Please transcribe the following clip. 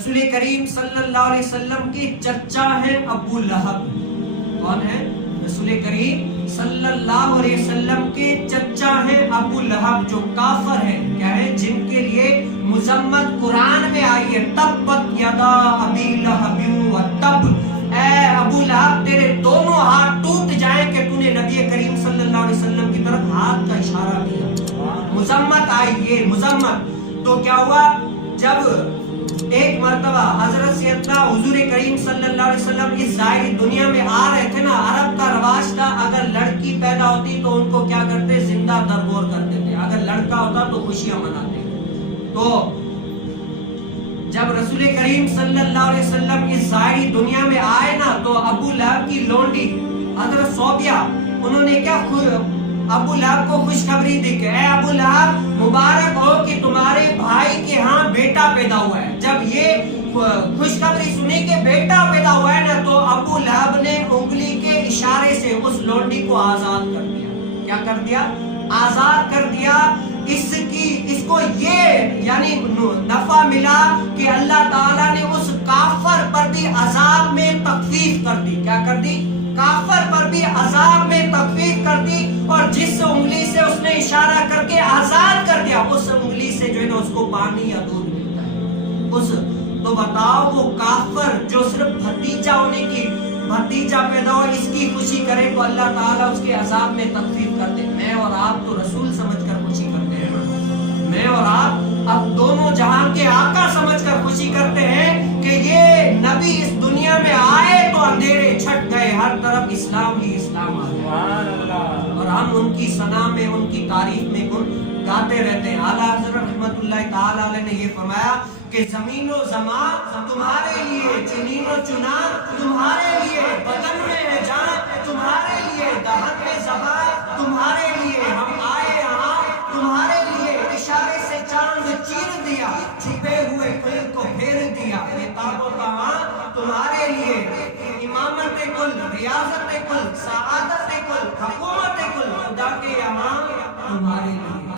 رسول کریم صلی اللہ علیہ وسلم کے چچا ہیں ابو لہب. کون ہے؟ رسول کریم صلی اللہ علیہ وسلم کے چچا ہیں ابو لہب جو کافر ہیں. کیا ہے؟ جن کے لیے مذمت قرآن میں آئی ہے تبت یدا ابی لہب وتب. اے ابو لہب تیرے دونوں ہاتھ ٹوٹ جائیں کہ تو نے نبی کریم صلی اللہ علیہ وسلم کی طرف ہاتھ کا اشارہ کیا. مذمت آئی یہ مذمت. تو کیا ہوا؟ جب ایک مرتبہ حضرت سیدنا حضور کریم صلی اللہ علیہ وسلم اس ظاہری دنیا میں آ رہے تھے نا، عرب کا رواج تھا اگر لڑکی پیدا ہوتی تو ان کو کیا کرتے؟ زندہ درگور کرتے تھے. اگر لڑکا ہوتا تو خوشیاں مناتے. تو جب رسول کریم صلی اللہ علیہ وسلم اس ظاہری دنیا میں آئے نا تو ابو لہب کی لونڈی حضرت صوبیہ انہوں نے کیا ابو لہب کو خوشخبری دی کہ اے ابو لہب مبارک ہو کہ تمہارے بھائی کے ہاں بیٹا پیدا ہوا ہے. جب یہ خوشخبری سنی کہ بیٹا پیدا ہوا ہے نا تو ابو لہب نے انگلی کے اشارے سے اس لونڈی کو آزاد کر دیا. کیا کر دیا؟ آزاد کر دیا. اس کو یہ یعنی نفع ملا کہ اللہ تعالیٰ نے اس کافر پر بھی عذاب میں تخفیف کر دی. کیا کر دی؟ کافر پر بھی عذاب میں تخفیف کر دی. اور جس انگلی سے اس نے اشارہ کر کے آزاد کر دیا اس انگلی سے جو ہے نا اس کو پانی یا دودھ ملتا ہے. تو بتاؤ وہ کافر جو صرف بھتیجا پیدا ہو اس کی خوشی کرے تو اللہ تعالیٰ اس کے عذاب میں تخفیف کر دے. میں اور آپ تو رسول سمجھ کر خوشی کرتے ہیں. میں اور آپ اب دونوں جہان کے آقا سمجھ کر خوشی کرتے ہیں کہ یہ نبی اس دنیا میں آئے تو اندھیرے چھٹ گئے، ہر طرف اسلام ہی اسلام آ گیا. اور ہم ان کی ثنا میں ان کی تعریف میں گاتے رہتے ہیں. اعلیٰ حضرت رحمت اللہ تعالی علیہ نے یہ فرمایا کہ زمین و زمان تمہارے لیے، چنین و چنان تمہارے لیے، بدن میں ہے جان تمہارے لیے، دہن میں زبان تمہارے لیے. ہم آئے یہاں تمہارے لیے، اشارے سے چاند چیر دیا، چھپے ہوئے کل کو پھیر دیا. یہ تاب و تمام تمہارے لیے، امامت کل، ریاضت کل، سعادت